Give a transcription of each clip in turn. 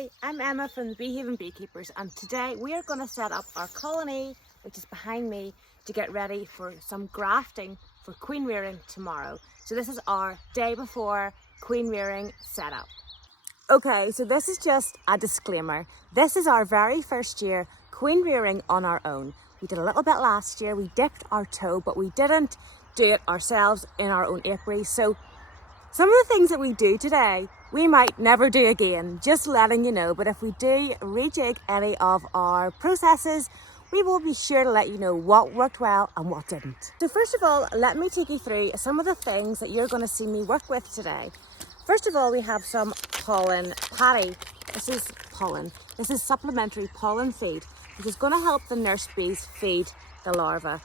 Hi, I'm Emma from the Beehaven Beekeepers, and today we are going to set up our colony, which is behind me, to get ready for some grafting for queen rearing tomorrow. So this is our day before queen rearing setup. Okay, so this is just a disclaimer. This is our very first year queen rearing on our own. We did a little bit last year, we dipped our toe, but we didn't do it ourselves in our own apiary. So some of the things that we do today, we might never do again, just letting you know. But if we do rejig any of our processes, we will be sure to let you know what worked well and what didn't. So first of all, let me take you through some of the things that you're going to see me work with today. First of all, we have some pollen patty. This is pollen. This is supplementary pollen feed, which is going to help the nurse bees feed the larva.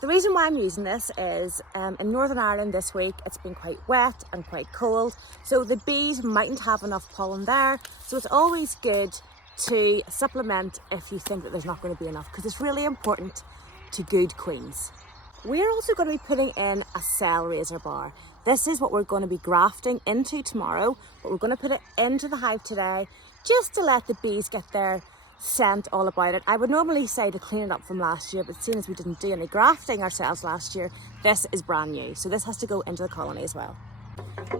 The reason why I'm using this is in Northern Ireland this week, it's been quite wet and quite cold, so the bees mightn't have enough pollen there. So it's always good to supplement if you think that there's not going to be enough, because it's really important to good queens. We're also going to be putting in a cell raiser bar. This is what we're going to be grafting into tomorrow, but we're going to put it into the hive today just to let the bees get their scent all about it. I would normally say to clean it up from last year, but seeing as we didn't do any grafting ourselves last year, this is brand new. So this has to go into the colony as well.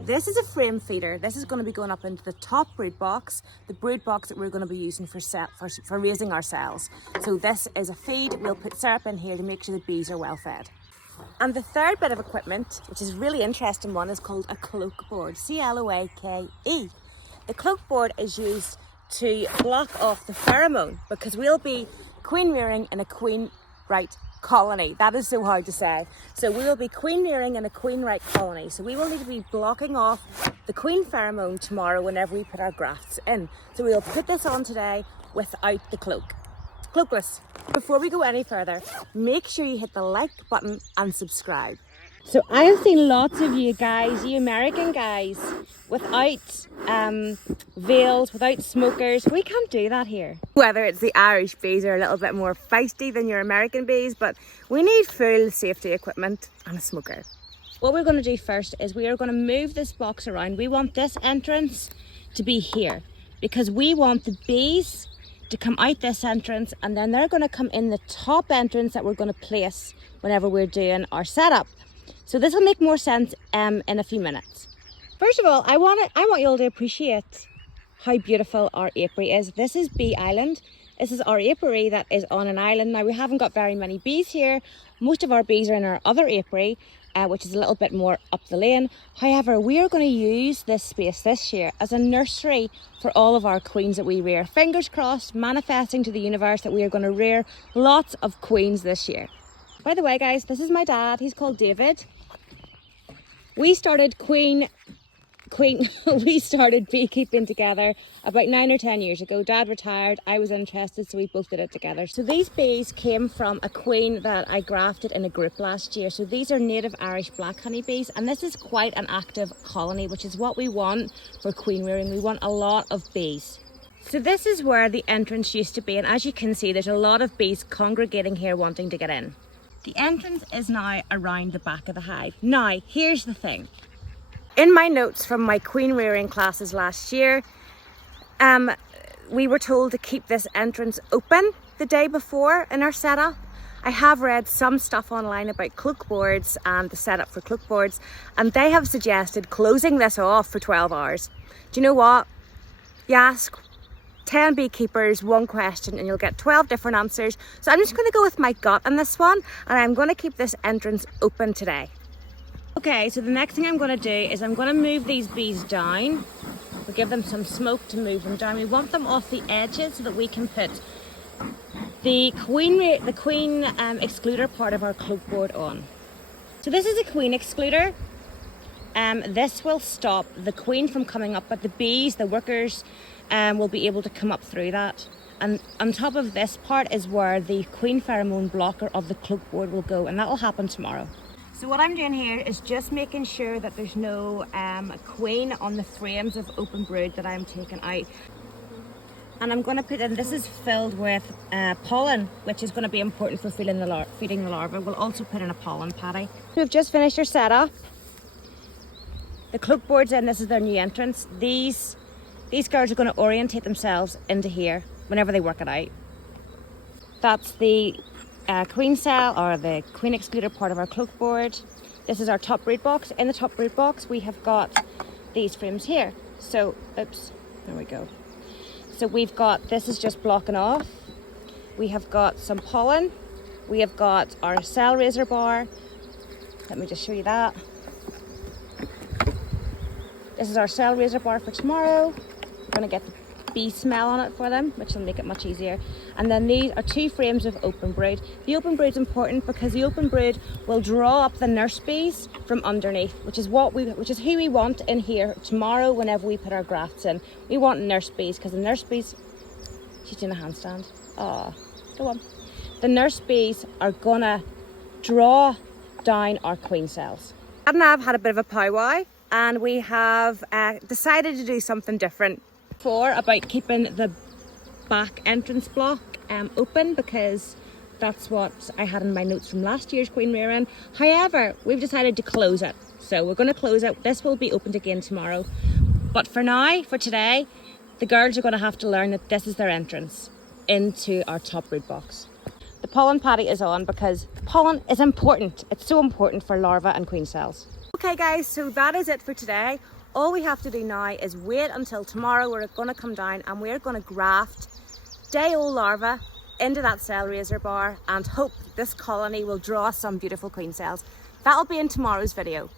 This is a frame feeder. This is going to be going up into the top brood box, the brood box that we're going to be using for raising our cells. So this is a feed. We'll put syrup in here to make sure the bees are well fed. And the third bit of equipment, which is a really interesting one, is called a cloak board, C-L-O-A-K-E. The cloak board is used to block off the pheromone, because we'll be queen rearing in a Queenright colony. That is so hard to say. So we will be queen rearing in a Queenright colony. So we will need to be blocking off the queen pheromone tomorrow whenever we put our grafts in. So we'll put this on today without the cloak. Cloakless. Before we go any further, make sure you hit the like button and subscribe. So I have seen lots of you guys, you American guys, without veils, without smokers. We can't do that here. Whether it's the Irish bees are a little bit more feisty than your American bees, but we need full safety equipment and a smoker. What we're going to do first is we are going to move this box around. We want this entrance to be here, because we want the bees to come out this entrance, and then they're going to come in the top entrance that we're going to place whenever we're doing our setup. So this will make more sense in a few minutes. First of all, I want you all to appreciate how beautiful our apiary is. This is Bee Island. This is our apiary that is on an island. Now, we haven't got very many bees here. Most of our bees are in our other apiary, which is a little bit more up the lane. However, we are going to use this space this year as a nursery for all of our queens that we rear. Fingers crossed, manifesting to the universe that we are going to rear lots of queens this year. By the way, guys, this is my dad. He's called David. We started we started beekeeping together about 9 or 10 years ago. Dad retired, I was interested, so we both did it together. So these bees came from a queen that I grafted in a group last year. So these are native Irish black honey bees, and this is quite an active colony, which is what we want for queen rearing. We want a lot of bees. So this is where the entrance used to be, and as you can see, there's a lot of bees congregating here wanting to get in. The entrance is now around the back of the hive. Now, here's the thing. In my notes from my queen rearing classes last year, we were told to keep this entrance open the day before in our setup. I have read some stuff online about cloak boards and the setup for cloak boards, and they have suggested closing this off for 12 hours. Do you know what? You ask 10 beekeepers one question and you'll get 12 different answers. So I'm just going to go with my gut on this one, and I'm going to keep this entrance open today. Okay, so the next thing I'm going to do is I'm going to move these bees down. We'll give them some smoke to move them down. We want them off the edges so that we can put the queen excluder part of our cloak board on. So this is a queen excluder. This will stop the queen from coming up, but the bees, the workers, will be able to come up through that. And on top of this part is where the queen pheromone blocker of the cloak board will go, and that will happen tomorrow. So what I'm doing here is just making sure that there's no queen on the frames of open brood that I'm taking out. And I'm going to put in, this is filled with pollen, which is going to be important for feeding the larva. We'll also put in a pollen patty. We've just finished our setup. The cloak board's in, this is their new entrance. These These girls are going to orientate themselves into here whenever they work it out. That's the queen cell, or the queen excluder part of our cloak board. This is our top brood box. In the top brood box we have got these frames here. So, oops, there we go. So we've got, this is just blocking off. We have got some pollen. We have got our cell razor bar. Let me just show you that. This is our cell razor bar for tomorrow. We're going to get the bee smell on it for them, which will make it much easier. And then these are 2 frames of open brood. The open brood is important because the open brood will draw up the nurse bees from underneath, which is who we want in here tomorrow whenever we put our grafts in. We want nurse bees because the nurse bees, she's doing a handstand. Oh, go on. The nurse bees are gonna draw down our queen cells. Dad and I have had a bit of a powwow, and we have decided to do something different. About keeping the back entrance block open, because that's what I had in my notes from last year's queen rearing. However, we've decided to close it, so we're going to close it. This will be opened again tomorrow, but for now, for today, the girls are going to have to learn that this is their entrance into our top brood box. The pollen patty is on because pollen is important. It's so important for larvae and queen cells. Okay guys, so that is it for today. All we have to do now is wait until tomorrow. We're going to come down and we're going to graft day-old larvae into that cell razor bar and hope this colony will draw some beautiful queen cells. That'll be in tomorrow's video.